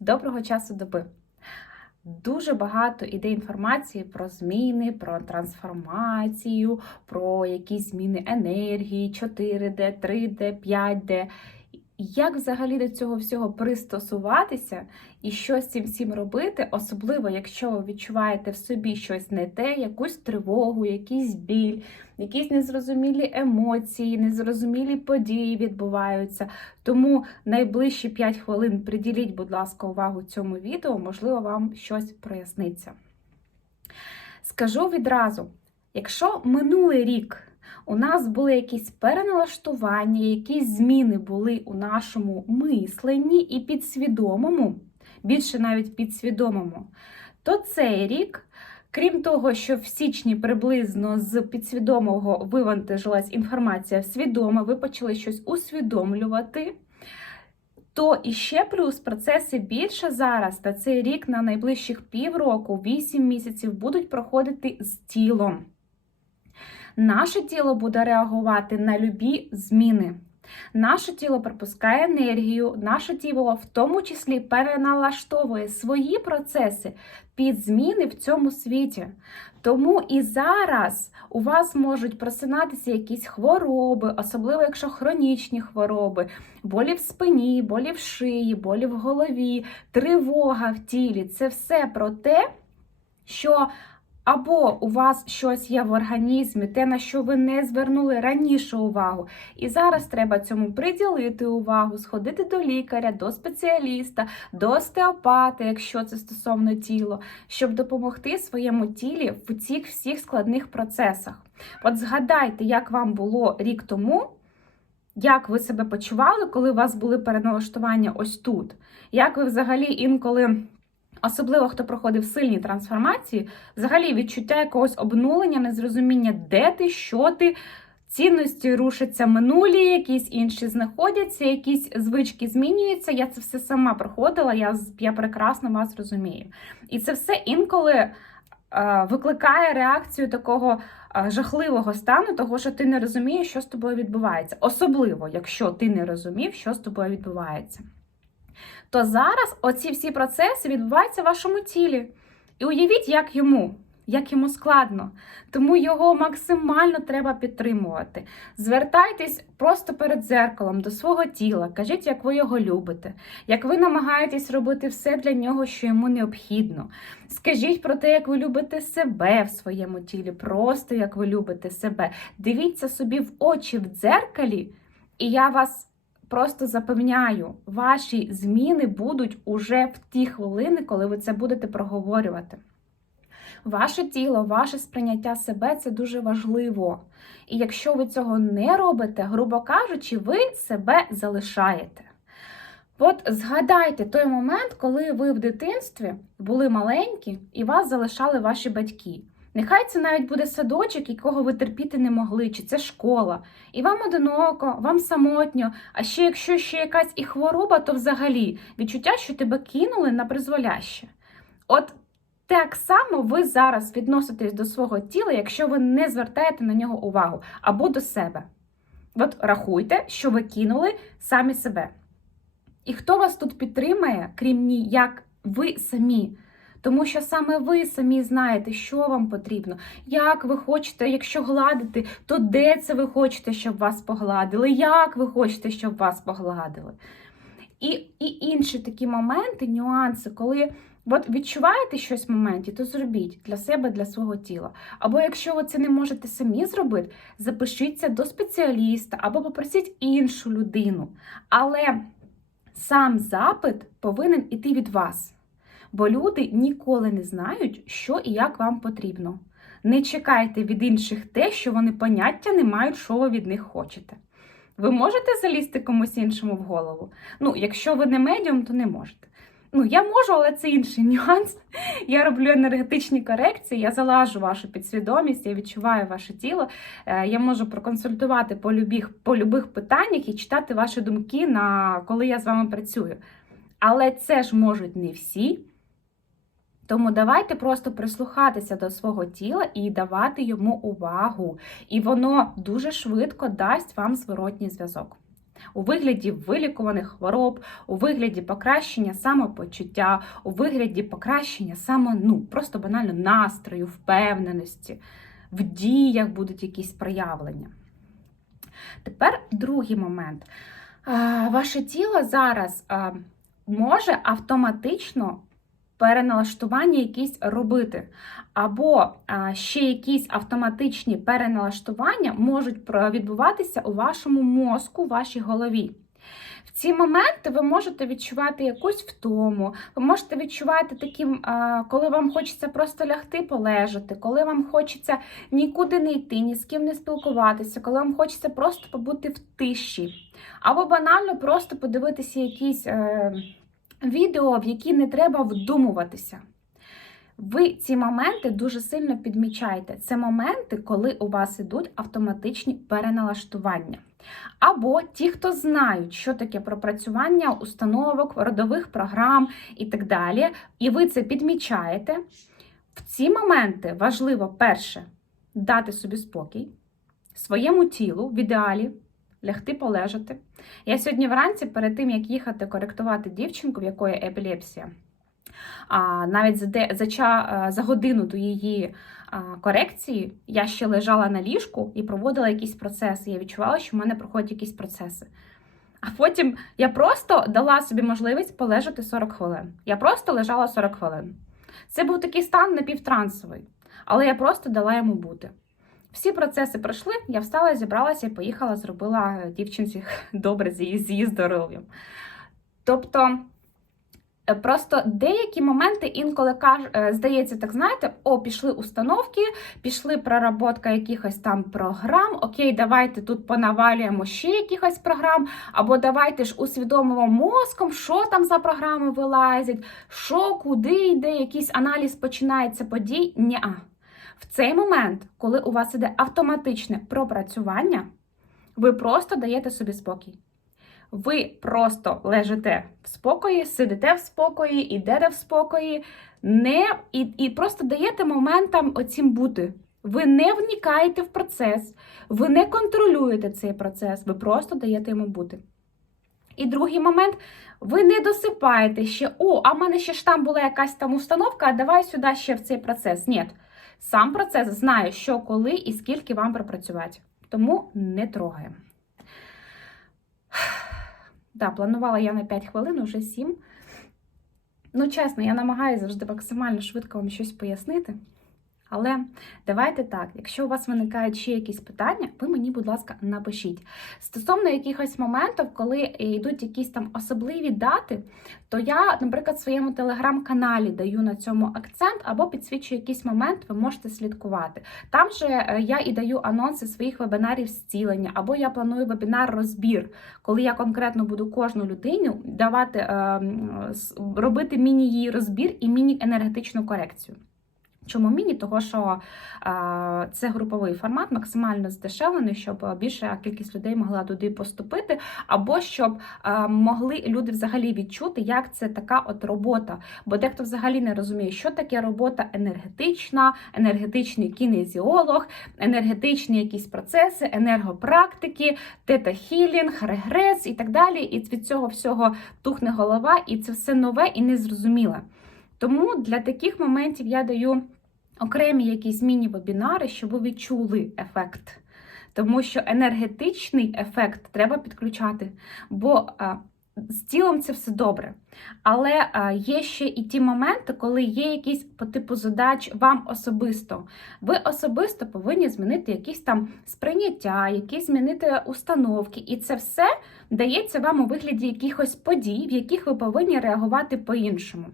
Доброго часу доби! Дуже багато іде інформації про зміни, про трансформацію, про якісь зміни енергії, 4D, 3D, 5D. Як взагалі до цього всього пристосуватися і що з цим всім робити, особливо якщо ви відчуваєте в собі щось не те, якусь тривогу, якийсь біль, якісь незрозумілі емоції, незрозумілі події відбуваються. Тому найближчі 5 хвилин приділіть, будь ласка, увагу цьому відео, можливо, вам щось проясниться. Скажу відразу: якщо минулий рік у нас були якісь переналаштування, якісь зміни були у нашому мисленні і підсвідомому, більше навіть підсвідомому, то цей рік. Крім того, що в січні приблизно з підсвідомого вивантажилась інформація в свідоме, ви почали щось усвідомлювати, то іще плюс процеси більше зараз на цей рік, на найближчих півроку, 8 місяців будуть проходити з тілом. Наше тіло буде реагувати на любі зміни. Наше тіло пропускає енергію, наше тіло в тому числі переналаштовує свої процеси під зміни в цьому світі. Тому і зараз у вас можуть просинатися якісь хвороби, особливо якщо хронічні хвороби, болі в спині, болі в шиї, болі в голові, тривога в тілі. Це все про те, що або у вас щось є в організмі, те, на що ви не звернули раніше увагу. І зараз треба цьому приділити увагу, сходити до лікаря, до спеціаліста, до остеопата, якщо це стосовно тіла, щоб допомогти своєму тілі в цих всіх складних процесах. От згадайте, як вам було рік тому. Як ви себе почували, коли у вас були переналаштування ось тут? Як ви взагалі інколи Особливо, хто проходив сильні трансформації, взагалі відчуття якогось обнулення, незрозуміння, де ти, що ти, цінності рушаться минулі, якісь інші знаходяться, якісь звички змінюються. Я це все сама проходила, я я прекрасно вас розумію. І це все інколи е, викликає реакцію такого е, жахливого стану, того, що ти не розумієш, що з тобою відбувається. Особливо, якщо ти не розумів, що з тобою відбувається то зараз оці всі процеси відбуваються в вашому тілі. І уявіть, як йому. Як йому складно, тому його максимально треба підтримувати. Звертайтесь просто перед зеркалом до свого тіла, кажіть, як ви його любите, як ви намагаєтесь робити все для нього, що йому необхідно. Скажіть про те, як ви любите себе в своєму тілі, просто як ви любите себе. Дивіться собі в очі в дзеркалі, і я вас Просто запевняю, ваші зміни будуть уже в ті хвилини, коли ви це будете проговорювати. Ваше тіло, ваше сприйняття себе це дуже важливо. І якщо ви цього не робите, грубо кажучи, ви себе залишаєте. От згадайте той момент, коли ви в дитинстві були маленькі і вас залишали ваші батьки. Нехай це навіть буде садочок, якого ви терпіти не могли, чи це школа. І вам одиноко, вам самотньо, а ще якщо ще якась і хвороба, то взагалі відчуття, що тебе кинули на призволяще. От так само ви зараз відноситесь до свого тіла, якщо ви не звертаєте на нього увагу, або до себе. От рахуйте, що ви кинули самі себе. І хто вас тут підтримає, крім ні, як ви самі? Тому що саме ви самі знаєте, що вам потрібно, як ви хочете, якщо гладити, то де це ви хочете, щоб вас погладили, як ви хочете, щоб вас погладили. І і інші такі моменти, нюанси, коли от відчуваєте щось в моменті, то зробіть для себе, для свого тіла. Або якщо ви це не можете самі зробити, запишіться до спеціаліста, або попросіть іншу людину. Але сам запит повинен іти від вас. Бо люди ніколи не знають, що і як вам потрібно. Не чекайте від інших те, що вони поняття не мають, що ви від них хочете. Ви можете залізти комусь іншому в голову? Ну, якщо ви не медіум, то не можете. Ну, я можу, але це інший нюанс. Я роблю енергетичні корекції, я залажу вашу підсвідомість, я відчуваю ваше тіло. Е, я можу проконсультувати по любих, по любих питаннях і читати ваші думки, на коли я з вами працюю. Але це ж можуть не всі. Тому давайте просто прислухатися до свого тіла і давати йому увагу. І воно дуже швидко дасть вам зворотній зв'язок. У вигляді вилікуваних хвороб, у вигляді покращення самопочуття, у вигляді покращення саме, ну, просто банально настрою, впевненості, в діях будуть якісь проявлення. Тепер другий момент. Ваше тіло зараз може автоматично переналаштування якісь робити. Або ще якісь автоматичні переналаштування можуть відбуватися у вашому мозку, у вашій голові. В ці моменти ви можете відчувати якусь втому, ви можете відчувати таким, а, коли вам хочеться просто лягти, полежати, коли вам хочеться нікуди не йти, ні з ким не спілкуватися, коли вам хочеться просто побути в тиші, або банально просто подивитися якісь е, відео, в які не треба вдумуватися. Ви ці моменти дуже сильно підмічаєте. Це моменти, коли у вас ідуть автоматичні переналаштування. Або ті, хто знають, що таке пропрацювання установок, родових програм і так далі, і ви це підмічаєте. В ці моменти важливо перше дати собі спокій, своєму тілу в ідеалі лягти полежати. Я сьогодні вранці, перед тим як їхати коректувати дівчинку, в якої епілепсія, а навіть за, де, за, ча, е, за годину до її а, корекції я ще лежала на ліжку і проводила якісь процеси. Я відчувала, що в мене проходять якісь процеси. А потім я просто дала собі можливість полежати 40 хвилин. Я просто лежала 40 хвилин. Це був такий стан напівтрансовий, але я просто дала йому бути. Всі процеси пройшли, я встала, зібралася і поїхала, зробила дівчинці добре з її, з її здоров'ям. Тобто, е, просто деякі моменти інколи каж, е, здається, так знаєте, о, пішли установки, пішли проработка якихось там програм. Окей, давайте тут понавалюємо ще якихось програм, або давайте ж усвідомимо мозком, що там за програми вилазять, що, куди йде, якийсь аналіз починається подій. Ні-а. В цей момент, коли у вас іде автоматичне пропрацювання, ви просто даєте собі спокій. Ви просто лежите в спокої, сидите в спокої, ідете в спокої, не, і, і просто даєте моментам оцім бути. Ви не вникаєте в процес, ви не контролюєте цей процес, ви просто даєте йому бути. І другий момент, ви не досипаєте ще, о, а в мене ще ж там була якась там установка, а давай сюди ще в цей процес. Ні. Сам процес знає, що, коли і скільки вам пропрацювати. Тому не трогаємо. Так, планувала я на 5 хвилин, уже 7. Ну, чесно, я намагаюся завжди максимально швидко вам щось пояснити. Але давайте так, якщо у вас виникають ще якісь питання, ви мені, будь ласка, напишіть. Стосовно якихось моментів, коли йдуть якісь там особливі дати, то я, наприклад, в своєму телеграм-каналі даю на цьому акцент або підсвічую якийсь момент, ви можете слідкувати. Там же е, я і даю анонси своїх вебінарів зцілення, або я планую вебінар-розбір, коли я конкретно буду кожну людину давати, е, робити міні-її розбір і міні-енергетичну корекцію. Чому міні? Того, що е, це груповий формат, максимально здешевлений, щоб більша кількість людей могла туди поступити, або щоб е, могли люди взагалі відчути, як це така от робота. Бо дехто взагалі не розуміє, що таке робота енергетична, енергетичний кінезіолог, енергетичні якісь процеси, енергопрактики, тета-хілінг, регрес і так далі. І від цього всього тухне голова, і це все нове і незрозуміле. Тому для таких моментів я даю окремі якісь міні-вебінари, щоб ви відчули ефект. Тому що енергетичний ефект треба підключати, бо а, з тілом це все добре. Але а, є ще і ті моменти, коли є якісь по типу задач вам особисто. Ви особисто повинні змінити якісь там сприйняття, якісь змінити установки. І це все дається вам у вигляді якихось подій, в яких ви повинні реагувати по-іншому.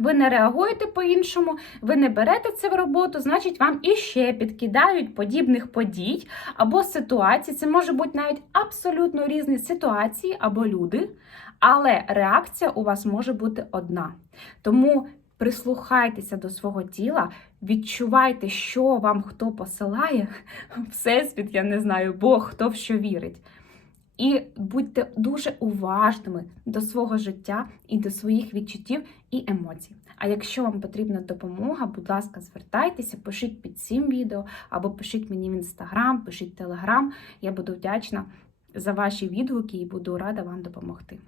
Ви не реагуєте по-іншому, ви не берете це в роботу, значить, вам іще підкидають подібних подій або ситуацій. Це може бути навіть абсолютно різні ситуації або люди, але реакція у вас може бути одна. Тому прислухайтеся до свого тіла, відчувайте, що вам хто посилає, всесвіт, я не знаю, Бог, хто в що вірить. І будьте дуже уважними до свого життя і до своїх відчуттів і емоцій. А якщо вам потрібна допомога, будь ласка, звертайтеся, пишіть під цим відео, або пишіть мені в інстаграм, пишіть телеграм. Я буду вдячна за ваші відгуки і буду рада вам допомогти.